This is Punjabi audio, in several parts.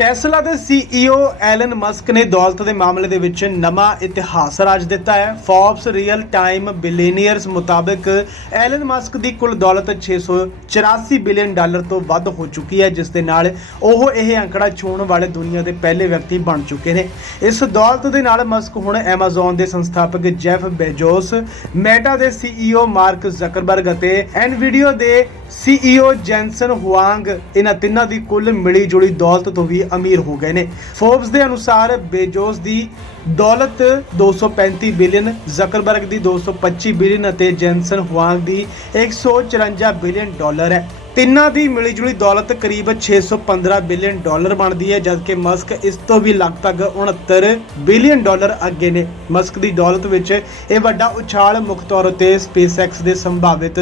ਟੈਸਲਾ ਦੇ ਸੀਈਓ ਐਲਨ ਮਸਕ ਨੇ ਦੌਲਤ ਦੇ ਮਾਮਲੇ ਦੇ ਵਿੱਚ ਨਵਾਂ ਇਤਿਹਾਸ ਰਚ ਦਿੱਤਾ ਹੈ। ਫੋਰਬਸ ਰੀਅਲ ਟਾਈਮ ਬਿਲੀਨੀਅਰਸ ਮੁਤਾਬਕ ਐਲਨ ਮਸਕ ਦੀ ਕੁੱਲ ਦੌਲਤ 684 ਬਿਲੀਅਨ ਡਾਲਰ ਤੋਂ ਵੱਧ ਹੋ ਚੁੱਕੀ ਹੈ, ਜਿਸ ਦੇ ਨਾਲ ਉਹ ਇਹ ਅੰਕੜਾ ਛੂਹਣ ਵਾਲੇ ਦੁਨੀਆ ਦੇ ਪਹਿਲੇ ਵਿਅਕਤੀ ਬਣ ਚੁੱਕੇ ਨੇ। ਇਸ ਦੌਲਤ ਦੇ ਨਾਲ ਮਸਕ ਹੁਣ ਐਮਾਜ਼ਨ ਦੇ ਸੰਸਥਾਪਕ ਜੈਫ ਬੇਜੋਸ ਮੈਟਾ ਦੇ ਸੀਈਓ ਮਾਰਕ ਜ਼ਕਰਬਰਗ ਅਤੇ ਐਨਵੀਡੀਓ ਦੇ ਸੀਈਓ ਜੈਨਸਨ ਹੁਆਂਗ ਇਹਨਾਂ ਤਿੰਨਾਂ ਦੀ ਕੁੱਲ ਮਿਲੀ ਜੁਲੀ ਦੌਲਤ ਤੋਂ ਵੀ ਅਮੀਰ ਹੋ ਗਏ ਨੇ। ਫੋਰਬਸ ਦੇ ਅਨੁਸਾਰ ਬੇਜੋਸ ਦੀ ਦੌਲਤ 235 ਬਿਲੀਅਨ ਜ਼ਕਰਬਰਗ ਦੀ 225 ਬਿਲੀਅਨ ਅਤੇ ਜੈਨਸਨ ਹੁਆਂਗ ਦੀ 154 ਬਿਲੀਅਨ ਡਾਲਰ ਹੈ। ਤਿੰਨਾਂ ਦੀ ਮਿਲੀ ਜੁਲੀ ਦੌਲਤ ਕਰੀਬ 615 ਬਿਲੀਅਨ ਡਾਲਰ ਬਣਦੀ ਹੈ, ਜਦਕਿ ਮਸਕ ਇਸ ਤੋਂ ਵੀ ਲਗਭਗ 69 ਬਿਲੀਅਨ ਡਾਲਰ ਅੱਗੇ ਨੇ। ਮਸਕ ਦੀ ਦੌਲਤ ਵਿੱਚ ਇਹ ਵੱਡਾ ਉਛਾਲ ਮੁੱਖ ਤੌਰ ਉਤੇ SpaceX ਦੇ ਸੰਭਾਵਿਤ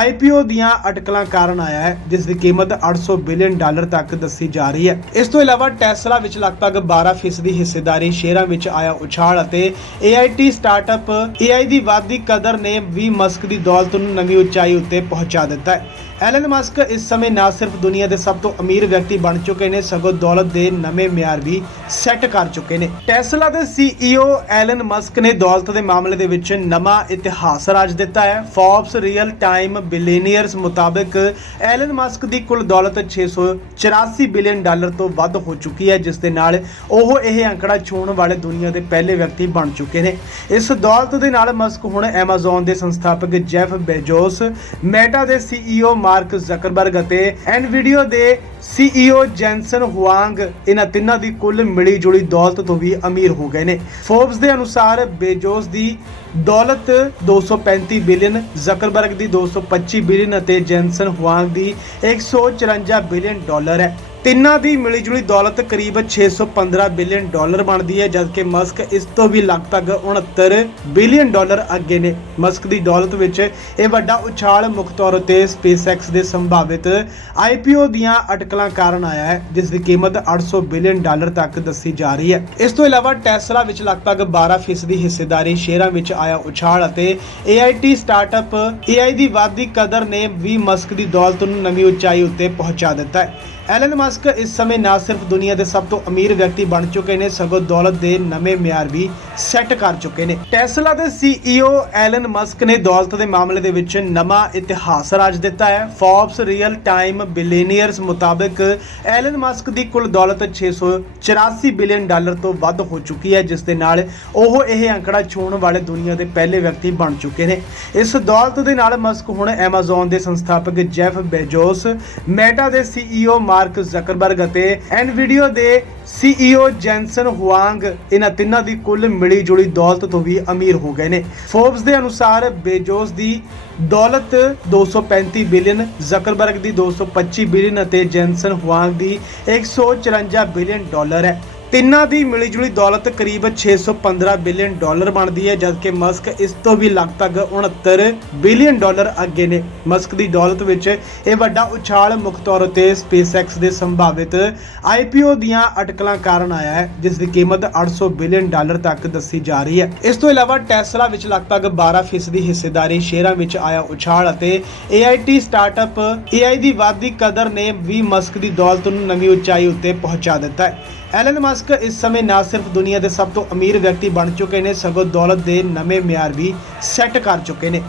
IPO ਦੀਆਂ ਅਟਕਲਾਂ ਕਾਰਨ ਆਇਆ ਹੈ, ਜਿਸ ਦੀ ਕੀਮਤ 800 ਬਿਲੀਅਨ ਡਾਲਰ ਤੱਕ ਦੱਸੀ ਜਾ ਰਹੀ ਹੈ। ਇਸ ਤੋਂ ਇਲਾਵਾ ਟੈਸਲਾ ਵਿੱਚ ਲਗਭਗ 12% ਦੀ ਹਿੱਸੇਦਾਰੀ ਸ਼ੇਅਰਾਂ ਵਿੱਚ ਆਇਆ ਉਛਾਲ ਅਤੇ AIT ਸਟਾਰਟਅਪ AI ਦੀ ਵਾਧੀ ਕਦਰ ਨੇ ਵੀ ਮਸਕ ਦੀ ਦੌਲਤ ਨੂੰ ਨਵੀਂ ਉਚਾਈ ਉੱਤੇ ਪਹੁੰਚਾ ਦਿੱਤਾ ਹੈ। ਐਲਨ ਮਸਕ ਇਸ ਸਮੇਂ ਨਾ ਸਿਰਫ ਦੁਨੀਆ ਦੇ ਸਭ ਤੋਂ ਅਮੀਰ ਵਿਅਕਤੀ ਬਣ ਚੁੱਕੇ ਨੇ, ਸਗੋਂ ਦੌਲਤ ਦੇ ਨਵੇਂ ਮਿਆਰ ਵੀ ਸੈੱਟ ਕਰ ਚੁੱਕੇ ਨੇ। ਟੈਸਲਾ ਦੇ ਸੀਈਓ ਐਲਨ ਮਸਕ ਨੇ ਦੌਲਤ ਦੇ ਮਾਮਲੇ ਦੇ ਵਿੱਚ ਨਵਾਂ ਇਤਿਹਾਸ ਰਚ ਦਿੱਤਾ ਹੈ। ਫੋਰਬਸ ਰੀਅਲ ਟਾਈਮ ਬਿਲੀਨੀਅਰਸ ਮੁਤਾਬਕ ਐਲਨ ਮਸਕ ਦੀ ਕੁੱਲ ਦੌਲਤ 684 ਬਿਲੀਅਨ ਡਾਲਰ ਤੋਂ ਵੱਧ ਹੋ ਚੁੱਕੀ ਹੈ, ਜਿਸ ਦੇ ਨਾਲ ਉਹ ਇਹ ਅੰਕੜਾ ਛੂਹਣ ਵਾਲੇ ਦੁਨੀਆ ਦੇ ਪਹਿਲੇ ਵਿਅਕਤੀ ਬਣ ਚੁੱਕੇ ਨੇ। ਇਸ ਦੌਲਤ ਦੇ ਨਾਲ ਮਸਕ ਹੁਣ ਐਮਾਜ਼ਨ ਦੇ ਸੰਸਥਾਪਕ ਜੈਫ ਬੇਜੋਸ ਮੈਟਾ ਦੇ ਸੀਈਓ ਮਾਰਕ ਜ਼ਕਰਬਰਗ ਅਤੇ ਐਨਵੀਡੀਓ ਦੇ ਸੀਈਓ ਜੈਨਸਨ ਹੁਆਂਗ, ਇਹਨਾਂ ਤਿੰਨਾਂ ਦੀ ਕੁੱਲ ਮਿਲੀ ਜੁਲੀ ਦੌਲਤ ਤੋਂ ਵੀ ਅਮੀਰ ਹੋ ਗਏ ਨੇ। ਫੋਰਬਸ ਦੇ ਅਨੁਸਾਰ ਬੇਜੋਸ ਦੀ ਦੌਲਤ 235 ਬਿਲੀਅਨ, ਜ਼ਕਰਬਰਗ ਦੀ 225 ਬਿਲੀਅਨ ਅਤੇ ਜੈਨਸਨ ਹੁਆਂਗ ਦੀ 154 ਬਿਲੀਅਨ ਡਾਲਰ ਹੈ। ਤਿੰਨਾਂ ਦੀ ਮਿਲੀ ਜੁਲੀ ਦੌਲਤ ਕਰੀਬ 615 ਬਿਲੀਅਨ ਡਾਲਰ ਬਣਦੀ ਹੈ, ਜਦਕਿ ਮਸਕ ਇਸ ਤੋਂ ਵੀ ਲਗਭਗ 69 ਬਿਲੀਅਨ ਡਾਲਰ ਅੱਗੇ ਨੇ। ਮਸਕ ਦੀ ਦੌਲਤ ਵਿੱਚ ਇਹ ਵੱਡਾ ਉਛਾਲ ਮੁੱਖ ਤੌਰ ਉਤੇ ਸਪੇਸਐਕਸ ਦੇ ਸੰਭਾਵਿਤ IPO ਦੀਆਂ ਅਟਕਲਾਂ ਕਾਰਨ ਆਇਆ ਹੈ, ਜਿਸ ਦੀ ਕੀਮਤ 800 ਬਿਲੀਅਨ ਡਾਲਰ ਤੱਕ ਦੱਸੀ ਜਾ ਰਹੀ ਹੈ। ਇਸ ਤੋਂ ਇਲਾਵਾ ਟੈਸਲਾ ਵਿੱਚ ਲਗਭਗ 12% ਦੀ ਹਿੱਸੇਦਾਰੀ ਸ਼ੇਅਰਾਂ ਵਿੱਚ ਆਇਆ ਉਛਾਲ ਅਤੇ AIT ਸਟਾਰਟਅਪ AI ਦੀ ਵਾਧੀ ਕਦਰ ਨੇ ਵੀ ਮਸਕ ਦੀ ਦੌਲਤ ਨੂੰ ਨਵੀਂ ਉਚਾਈ ਉੱਤੇ ਪਹੁੰਚਾ ਦਿੱਤਾ ਹੈ। ਐਲਨ ਮਸਕ ਇਸ ਸਮੇਂ ਨਾ ਸਿਰਫ ਦੁਨੀਆ ਦੇ ਸਭ ਤੋਂ ਅਮੀਰ ਵਿਅਕਤੀ ਬਣ ਚੁੱਕੇ ਨੇ, ਸਗੋਂ ਦੌਲਤ ਦੇ ਨਵੇਂ ਮਿਆਰ ਵੀ ਸੈੱਟ ਕਰ ਚੁੱਕੇ ਨੇ। ਟੈਸਲਾ ਦੇ ਸੀਈਓ ਐਲਨ ਮਸਕ ਨੇ ਦੌਲਤ ਦੇ ਮਾਮਲੇ ਦੇ ਵਿੱਚ ਨਵਾਂ ਇਤਿਹਾਸ ਰਚ ਦਿੱਤਾ ਹੈ। ਫੋਰਬਸ ਰੀਅਲ ਟਾਈਮ ਬਿਲੀਨੀਅਰਸ ਮੁਤਾਬਕ ਐਲਨ ਮਸਕ ਦੀ ਕੁੱਲ ਦੌਲਤ 684 ਬਿਲੀਅਨ ਡਾਲਰ ਤੋਂ ਵੱਧ ਹੋ ਚੁੱਕੀ ਹੈ, ਜਿਸ ਦੇ ਨਾਲ ਉਹ ਇਹ ਅੰਕੜਾ ਛੂਹਣ ਵਾਲੇ ਦੁਨੀਆ ਦੇ ਪਹਿਲੇ ਵਿਅਕਤੀ ਬਣ ਚੁੱਕੇ ਨੇ। ਇਸ ਦੌਲਤ ਦੇ ਨਾਲ ਮਸਕ ਹੁਣ ਐਮਾਜ਼ਨ ਦੇ ਸੰਸਥਾਪਕ ਜੈਫ ਬੇਜੋਸ ਮੈਟਾ ਦੇ ਸੀਈਓ ਮਾਰਕ ਜ਼ਕਰਬਰਗ ਅਤੇ ਐਨਵੀਡੀਓ ਦੇ ਸੀਈਓ ਜੈਨਸਨ ਹੁਆਂਗ ਇਹਨਾਂ ਤਿੰਨਾਂ ਦੀ ਕੁੱਲ ਮਿਲੀ ਜੁਲੀ ਦੌਲਤ ਤੋਂ ਵੀ ਅਮੀਰ ਹੋ ਗਏ ਨੇ। ਫੋਰਬਸ ਦੇ ਅਨੁਸਾਰ ਬੇਜੋਸ ਦੀ ਦੌਲਤ 235 ਬਿਲੀਅਨ, ਜ਼ਕਰਬਰਗ ਦੀ 225 ਬਿਲੀਅਨ ਅਤੇ ਜੈਨਸਨ ਹੁਆਂਗ ਦੀ 154 ਬਿਲੀਅਨ ਡਾਲਰ ਹੈ। ਤਿੰਨਾਂ ਦੀ ਮਿਲੀ ਜੁਲੀ ਦੌਲਤ ਕਰੀਬ 615 ਬਿਲੀਅਨ ਡਾਲਰ ਬਣਦੀ ਹੈ, ਜਦਕਿ ਮਸਕ ਇਸ ਤੋਂ ਵੀ ਲਗਭਗ 69 ਬਿਲੀਅਨ ਡਾਲਰ ਅੱਗੇ ਨੇ। ਮਸਕ ਦੀ ਦੌਲਤ ਵਿੱਚ ਇਹ ਵੱਡਾ ਉਛਾਲ ਮੁੱਖ ਤੌਰ ਉਤੇ ਸਪੇਸਐਕਸ ਦੇ ਸੰਭਾਵਿਤ IPO ਦੀਆਂ ਅਟਕਲਾਂ ਕਾਰਨ ਆਇਆ ਹੈ, ਜਿਸ ਦੀ ਕੀਮਤ 800 ਬਿਲੀਅਨ ਡਾਲਰ ਤੱਕ ਦੱਸੀ ਜਾ ਰਹੀ ਹੈ। ਇਸ ਤੋਂ ਇਲਾਵਾ ਟੈਸਲਾ ਵਿੱਚ ਲਗਭਗ 12% ਦੀ ਹਿੱਸੇਦਾਰੀ ਸ਼ੇਅਰਾਂ ਵਿੱਚ ਆਇਆ ਉਛਾਲ ਅਤੇ AIT ਸਟਾਰਟਅਪ AI ਦੀ ਵਾਧੀ ਕਦਰ ਨੇ ਵੀ ਮਸਕ ਦੀ ਦੌਲਤ ਨੂੰ ਨਵੀਂ ਉਚਾਈ ਉੱਤੇ ਪਹੁੰਚਾ ਦਿੱਤਾ ਹੈ। ਐਲਨ ਮਸਕ ਇਸ ਸਮੇਂ ਨਾ ਸਿਰਫ ਦੁਨੀਆ ਦੇ ਸਭ ਤੋਂ ਅਮੀਰ ਵਿਅਕਤੀ ਬਣ ਚੁੱਕੇ ਨੇ, ਸਗੋਂ ਦੌਲਤ ਦੇ ਨਵੇਂ ਮਿਆਰ ਵੀ ਸੈੱਟ ਕਰ ਚੁੱਕੇ ਨੇ।